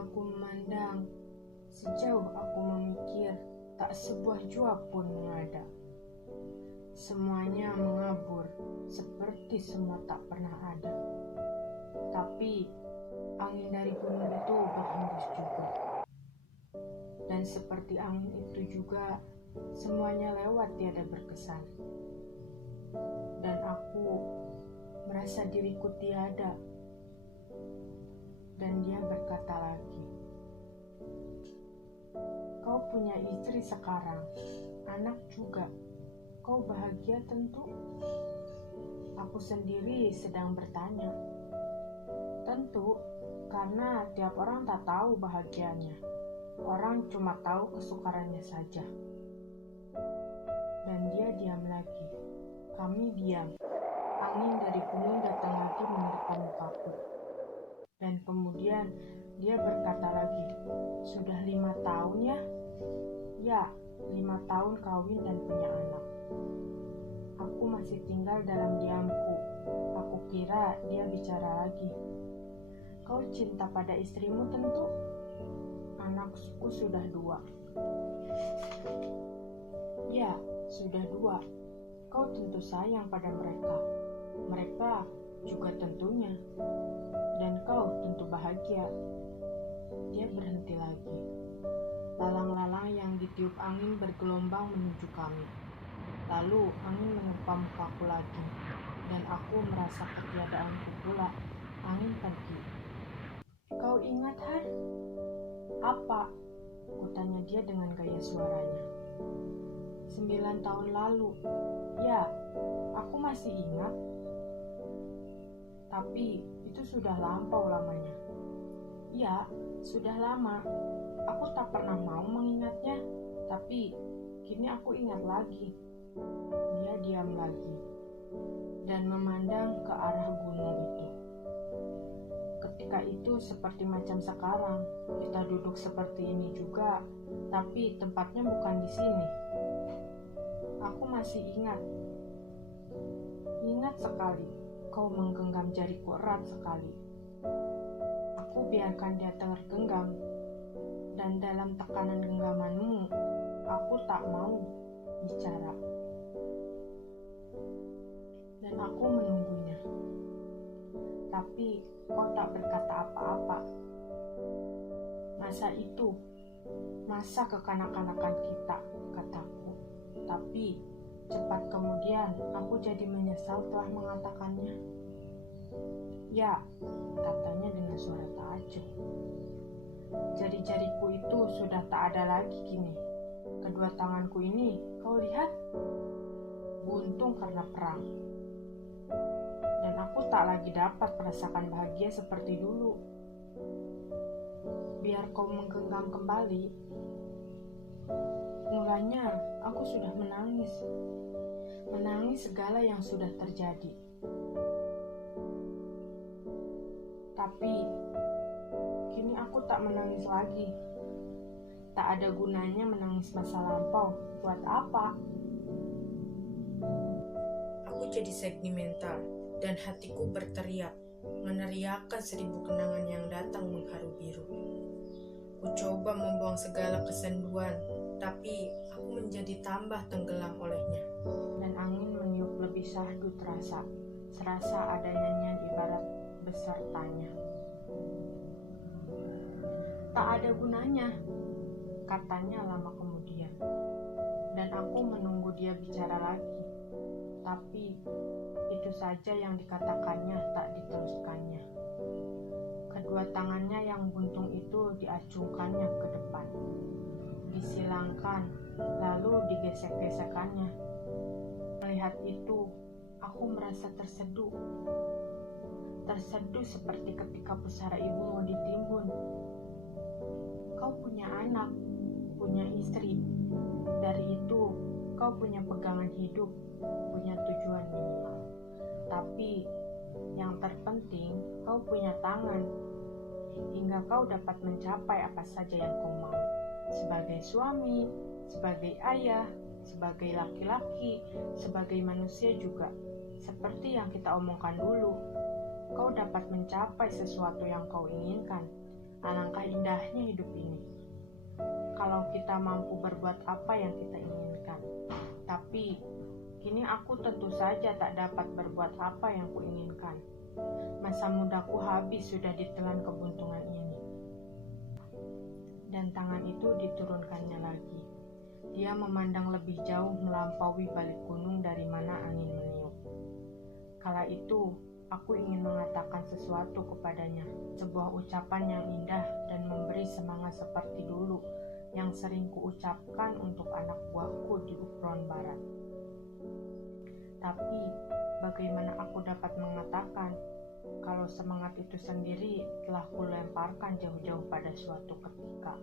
Mataku memandang, sejauh aku memikir, tak sebuah jua pun mengada. Semuanya mengabur, seperti semua tak pernah ada. Tapi, angin dari gunung itu berhembus juga. Dan seperti angin itu juga, semuanya lewat tiada berkesan. Dan aku merasa diriku tiada. Dan dia berkata lagi, "Kau punya istri sekarang, anak juga. Kau bahagia tentu?" Aku sendiri sedang bertanya. Tentu, karena tiap orang tak tahu bahagianya. Orang cuma tahu kesukarannya saja. Dan dia diam lagi. Kami diam. Angin dari gunung datang lagi menerpa mukaku. Dan kemudian dia berkata lagi, "Sudah 5 tahun ya?" "Ya, 5 tahun kawin dan punya anak." Aku masih tinggal dalam diamku. Aku kira dia bicara lagi. "Kau cinta pada istrimu tentu? Anakku sudah 2. "Ya, sudah 2. Kau tentu sayang pada mereka. Mereka juga tentunya. Dan kau tentu bahagia." Dia berhenti lagi. Lalang-lalang yang ditiup angin bergelombang menuju kami. Lalu angin menerpa mukaku lagi. Dan aku merasa ketiadaanku pula. Angin pergi. "Kau ingat, Har?" "Apa?" kutanya dia dengan gaya suaranya. 9 tahun lalu. "Ya, aku masih ingat. Tapi itu sudah lampau lamanya." "Ya, sudah lama. Aku tak pernah mau mengingatnya. Tapi kini aku ingat lagi." Dia diam lagi dan memandang ke arah gunung itu. Ketika itu seperti macam sekarang, kita duduk seperti ini juga, tapi tempatnya bukan di sini. Aku masih ingat sekali, kau menggenggam jariku erat sekali. Aku biarkan dia tergenggam, dan dalam tekanan genggamanmu, aku tak mau bicara. Dan aku menunggunya. Tapi kau tak berkata apa-apa. Masa kekanak-kanakan kita, kataku. Tapi cepat kemudian aku jadi menyesal telah mengatakannya. "Ya," katanya dengan suara tak acuh. "Jari-jariku itu sudah tak ada lagi kini. Kedua tanganku ini, kau lihat? Buntung karena perang. Dan aku tak lagi dapat merasakan bahagia seperti dulu. Biar kau menggenggam kembali." Mulanya aku sudah menangis segala yang sudah terjadi. Tapi kini aku tak menangis lagi. Tak ada gunanya menangis masa lampau. Buat apa? Aku jadi sentimental dan hatiku berteriak, meneriakkan 1000 kenangan yang datang mengharu biru. Ku coba membuang segala kesenduan, tapi aku menjadi tambah tenggelam olehnya. Dan angin meniup lebih syahdu serasa adanya ibarat besertanya. "Tak ada gunanya," katanya lama kemudian. Dan aku menunggu dia bicara lagi. Tapi itu saja yang dikatakannya, tak diteruskannya. Kedua tangannya yang buntung itu diacungkannya ke depan, disilangkan, lalu digesek-gesekannya. Melihat itu, aku merasa terseduh seperti ketika pusara ibu mau ditimbun. Kau punya anak, punya istri. Dari itu, kau punya pegangan hidup, punya tujuan minimal. Tapi yang terpenting, kau punya tangan, hingga kau dapat mencapai apa saja yang kau mau. Sebagai suami, sebagai ayah, sebagai laki-laki, sebagai manusia juga. Seperti yang kita omongkan dulu, kau dapat mencapai sesuatu yang kau inginkan. Alangkah indahnya hidup ini kalau kita mampu berbuat apa yang kita inginkan. Tapi kini aku tentu saja tak dapat berbuat apa yang kuinginkan. Masa mudaku habis sudah ditelan kebuntungan ini. Dan tangan itu diturunkannya lagi. Dia memandang lebih jauh melampaui balik gunung dari mana angin meniup. Kala itu, aku ingin mengatakan sesuatu kepadanya, sebuah ucapan yang indah dan memberi semangat seperti dulu yang sering kuucapkan untuk anak buahku di Upron Barat. Tapi, bagaimana aku dapat mengatakan kalau semangat itu sendiri telah kulemparkan jauh-jauh pada suatu ketika?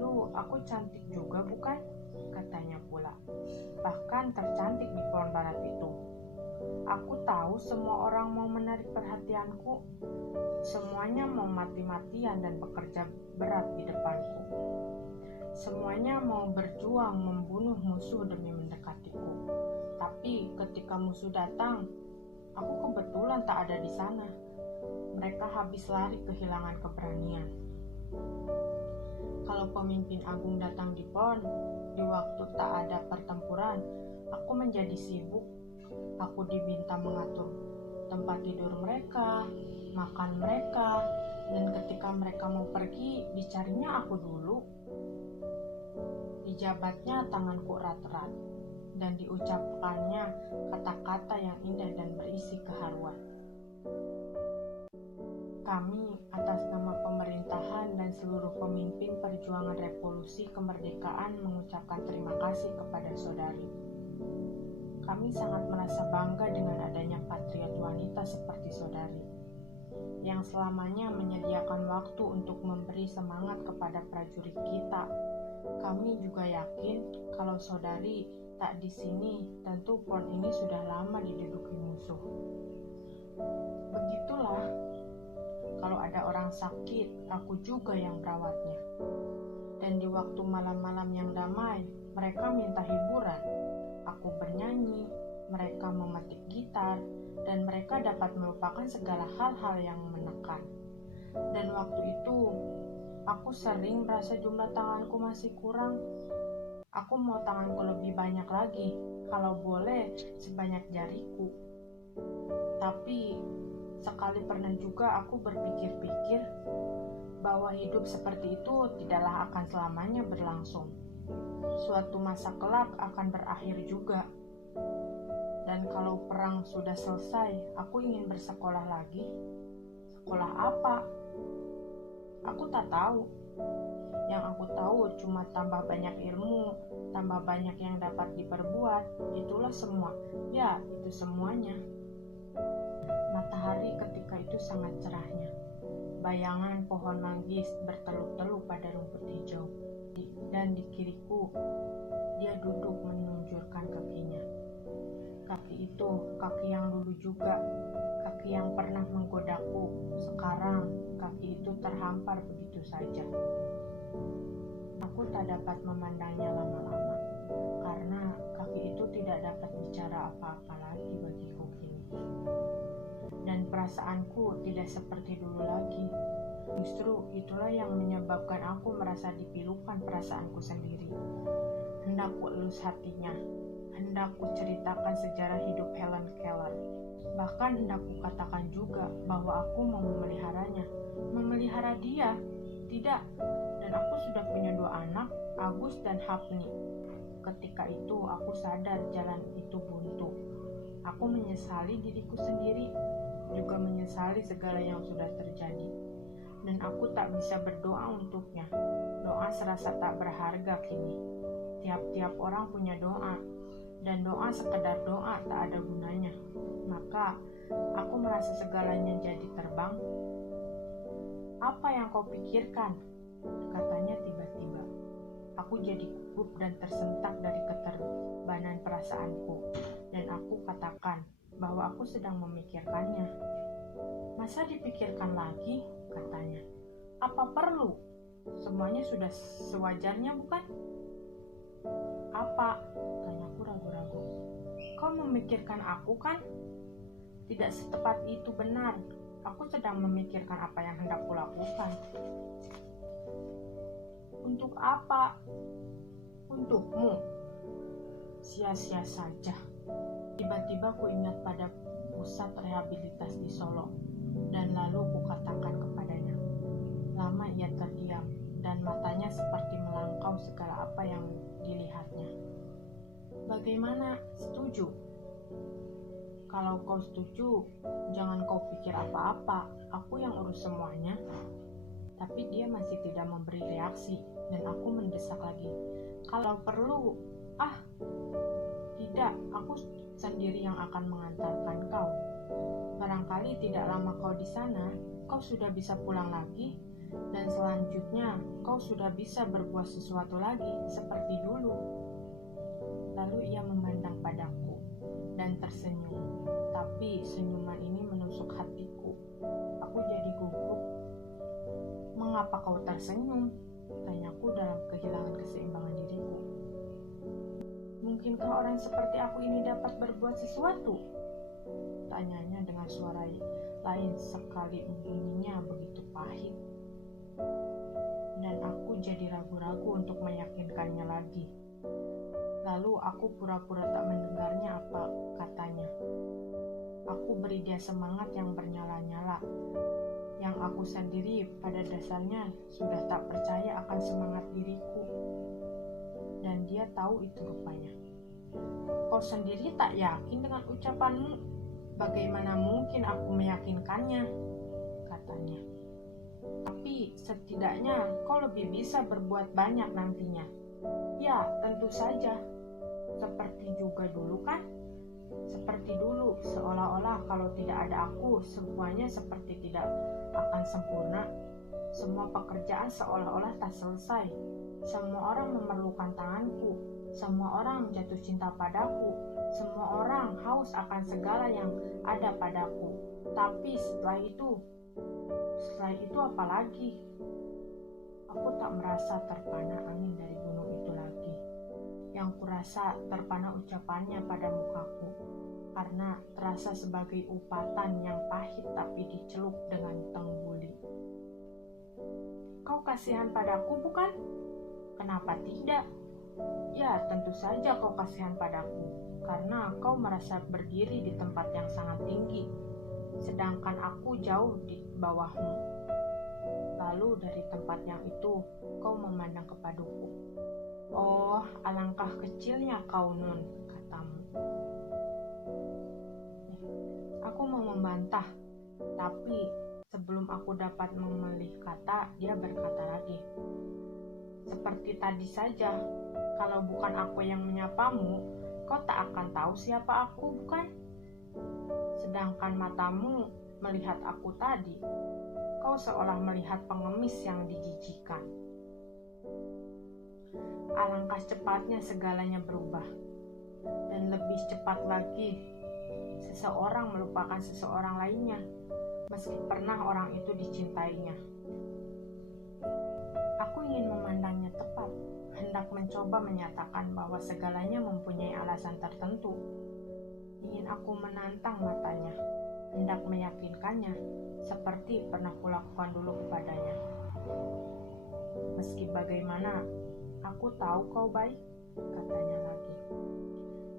"Lu, aku cantik juga bukan?" katanya pula. "Bahkan tercantik di Upron Barat itu. Aku tahu semua orang mau menarik perhatianku. Semuanya mau mati-matian dan bekerja berat di depanku. Semuanya mau berjuang membunuh musuh demi mendekatiku. Tapi ketika musuh datang, aku kebetulan tak ada di sana. Mereka habis lari kehilangan keberanian. Kalau pemimpin agung datang di PON, di waktu tak ada pertempuran, aku menjadi sibuk. Aku diminta mengatur tempat tidur mereka, makan mereka, dan ketika mereka mau pergi, dicarinya aku dulu. Dijabatnya tanganku erat-erat, dan diucapkannya kata-kata yang indah dan berisi keharuan. Kami atas nama pemerintahan dan seluruh pemimpin perjuangan revolusi kemerdekaan mengucapkan terima kasih kepada saudari. Kami sangat merasa bangga dengan adanya patriot wanita seperti saudari, yang selamanya menyediakan waktu untuk memberi semangat kepada prajurit kita. Kami juga yakin kalau saudari tak di sini, tentu PON ini sudah lama diduduki musuh. Begitulah, kalau ada orang sakit, aku juga yang merawatnya. Dan di waktu malam-malam yang damai, mereka minta hiburan. Aku bernyanyi, mereka memetik gitar, dan mereka dapat melupakan segala hal-hal yang menekan. Dan waktu itu, aku sering merasa jumlah tanganku masih kurang. Aku mau tanganku lebih banyak lagi, kalau boleh sebanyak jariku. Tapi, sekali pernah juga aku berpikir-pikir bahwa hidup seperti itu tidaklah akan selamanya berlangsung. Suatu masa kelak akan berakhir juga. Dan kalau perang sudah selesai, aku ingin bersekolah lagi. Sekolah apa? Aku tak tahu. Yang aku tahu cuma tambah banyak ilmu, tambah banyak yang dapat diperbuat. Itulah semua. Ya, itu semuanya. Matahari ketika itu sangat cerahnya. Bayangan pohon manggis berteluk-teluk pada rumput hijau. Dan di kiriku, dia duduk menunjukkan kakinya. Kaki itu, kaki yang dulu juga, kaki yang pernah menggodaku. Sekarang, kaki itu terhampar begitu saja. Aku tak dapat memandangnya lama-lama, karena kaki itu tidak dapat bicara apa-apa lagi bagiku kini. Dan perasaanku tidak seperti dulu lagi. Justru itulah yang menyebabkan aku merasa dipilukan perasaanku sendiri. Hendak ku elus hatinya, hendak ku ceritakan sejarah hidup Helen Keller. Bahkan hendak ku katakan juga bahwa aku mau memeliharanya. Memelihara dia? Tidak, dan aku sudah punya 2 anak, Agus dan Hapni. Ketika itu aku sadar jalan itu buntu. Aku menyesali diriku sendiri, juga menyesali segala yang sudah terjadi. Dan aku tak bisa berdoa untuknya. Doa serasa tak berharga kini. Tiap-tiap orang punya doa, dan doa sekedar doa tak ada gunanya. Maka aku merasa segalanya jadi terbang. "Apa yang kau pikirkan?" katanya tiba-tiba. Aku jadi gugup dan tersentak dari keterbanan perasaanku, dan aku katakan bahwa aku sedang memikirkannya. "Masa dipikirkan lagi?" katanya. "Apa perlu? Semuanya sudah sewajarnya, bukan?" "Apa?" tanyaku ragu-ragu. "Kau memikirkan aku, kan?" "Tidak setepat itu, benar. Aku sedang memikirkan apa yang hendak kulakukan. Untuk apa? Untukmu. Sia-sia saja. Tiba-tiba ku ingat pada pusat rehabilitas di Solo, dan lalu kukatakan kepadanya. Lama ia terdiam, dan matanya seperti melangkau segala apa yang dilihatnya. Bagaimana? Setuju? Kalau kau setuju, jangan kau pikir apa-apa, aku yang urus semuanya. Tapi dia masih tidak memberi reaksi, dan aku mendesak lagi. Kalau perlu, tidak, aku sendiri yang akan mengantarkan kau. Barangkali tidak lama kau di sana, kau sudah bisa pulang lagi, dan selanjutnya kau sudah bisa berbuat sesuatu lagi, seperti dulu. Lalu ia memandang padaku, dan tersenyum. Tapi senyuman ini menusuk hatiku. Aku jadi gugup. Mengapa kau tersenyum? Tanyaku dalam kehilangan keseimbangan diriku. Mungkinkah orang seperti aku ini dapat berbuat sesuatu? Tanyanya dengan suara lain sekali bunyinya begitu pahit. Dan aku jadi ragu-ragu untuk meyakinkannya lagi. Lalu aku pura-pura tak mendengarnya apa katanya. Aku beri dia semangat yang bernyala-nyala. Yang aku sendiri pada dasarnya sudah tak percaya akan semangat diriku. Dan dia tahu itu rupanya. Kau sendiri tak yakin dengan ucapanmu? Bagaimana mungkin aku meyakinkannya? Katanya. Tapi setidaknya kau lebih bisa berbuat banyak nantinya. Ya, tentu saja. Seperti juga dulu kan? Seperti dulu, seolah-olah kalau tidak ada aku, semuanya seperti tidak akan sempurna. Semua pekerjaan seolah-olah tak selesai. Semua orang memerlukan tanganku. Semua orang jatuh cinta padaku. Semua orang haus akan segala yang ada padaku. Tapi setelah itu apa lagi? Aku tak merasa terpana angin dari gunung itu lagi. Yang kurasa terpana ucapannya pada mukaku, karena terasa sebagai upatan yang pahit tapi dicelup dengan tengguli. Kau kasihan padaku, bukan? Kenapa tidak? Ya, tentu saja kau kasihan padaku, karena kau merasa berdiri di tempat yang sangat tinggi, sedangkan aku jauh di bawahmu. Lalu dari tempat yang itu, kau memandang kepaduku. Oh, alangkah kecilnya kau, Nun, katamu. Aku mau membantah, tapi sebelum aku dapat memilih kata, dia berkata lagi. Seperti tadi saja, kalau bukan aku yang menyapamu, kau tak akan tahu siapa aku, bukan? Sedangkan matamu melihat aku tadi, kau seolah melihat pengemis yang dijijikan. Alangkah cepatnya segalanya berubah. Dan lebih cepat lagi, seseorang melupakan seseorang lainnya, meski pernah orang itu dicintainya. Aku ingin memandangnya tepat, hendak mencoba menyatakan bahwa segalanya mempunyai alasan tertentu. Ingin aku menantang matanya, hendak meyakinkannya, seperti pernah kulakukan dulu kepadanya. Meski bagaimana, aku tahu kau baik, katanya lagi.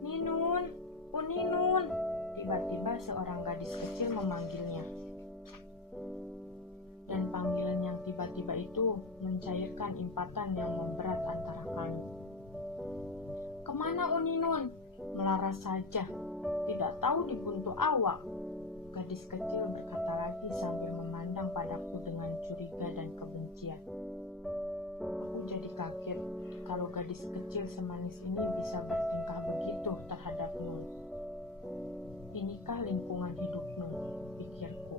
Ninun, Ninun. Tiba-tiba seorang gadis kecil memanggilnya. Dan panggilan yang tiba-tiba itu mencairkan impatan yang memberat antara kami. Kemana Ninun? Melaras saja, tidak tahu di buntu awak. Gadis kecil berkata lagi sambil memandang padaku dengan curiga dan kebencian. Aku jadi kaget kalau gadis kecil semanis ini bisa bertingkah begitu terhadap Nun. Inikah lingkungan hidup Nun, pikirku.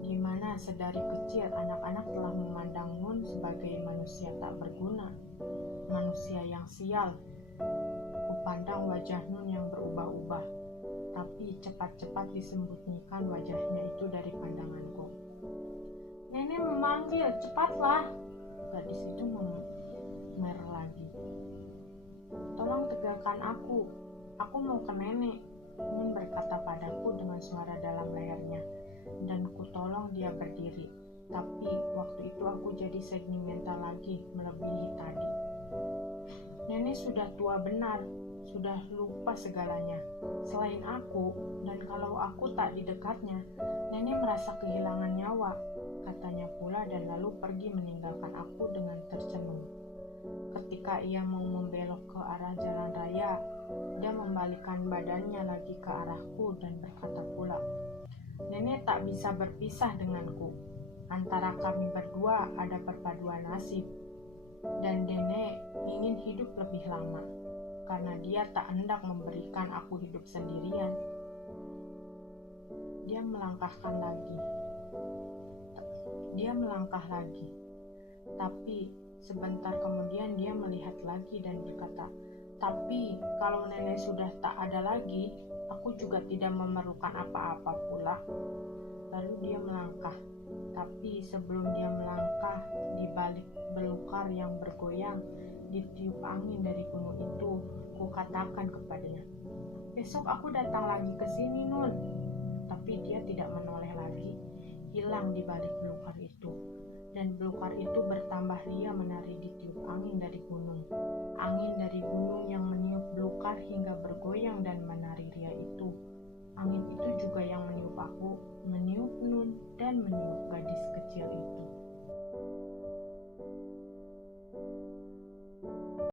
Di mana sedari kecil anak-anak telah memandang Nun sebagai manusia tak berguna, manusia yang sial. Kupandang wajah Nun yang berubah-ubah, tapi cepat-cepat disembunyikan wajahnya itu dari pandanganku. Nenek memanggil, cepatlah. Gadis itu memer lagi. Tolong tegakkan aku mau ke nenek. Nun berkata padaku dengan suara dalam lehernya. dan kutolong dia berdiri. Tapi waktu itu aku jadi sentimental lagi melebihi tadi. Nenek sudah tua benar, sudah lupa segalanya. Selain aku, dan kalau aku tak di dekatnya, nenek merasa kehilangan nyawa, katanya pula dan lalu pergi meninggalkan aku dengan tercenung. Ketika ia mau membelok ke arah jalan raya, dia membalikkan badannya lagi ke arahku dan berkata pula, "Nenek tak bisa berpisah denganku. Antara kami berdua ada perpaduan nasib. Dan nenek ingin hidup lebih lama, karena dia tak hendak memberikan aku hidup sendirian." Dia melangkah lagi. Tapi sebentar kemudian dia melihat lagi dan berkata, "Tapi kalau nenek sudah tak ada lagi, aku juga tidak memerlukan apa-apa pula." Lalu dia melangkah. Tapi sebelum dia melangkah, di balik belukar yang bergoyang ditiup angin dari gunung itu, ku katakan kepadanya, "Besok aku datang lagi ke sini, Nun." Tapi dia tidak menoleh lagi, hilang di balik belukar itu. Dan belukar itu bertambah ria menari ditiup angin dari gunung. Angin dari gunung yang meniup belukar hingga bergoyang dan menari ria itu. Angin itu juga yang meniup aku, meniup Nun, dan meniup gadis kecil itu.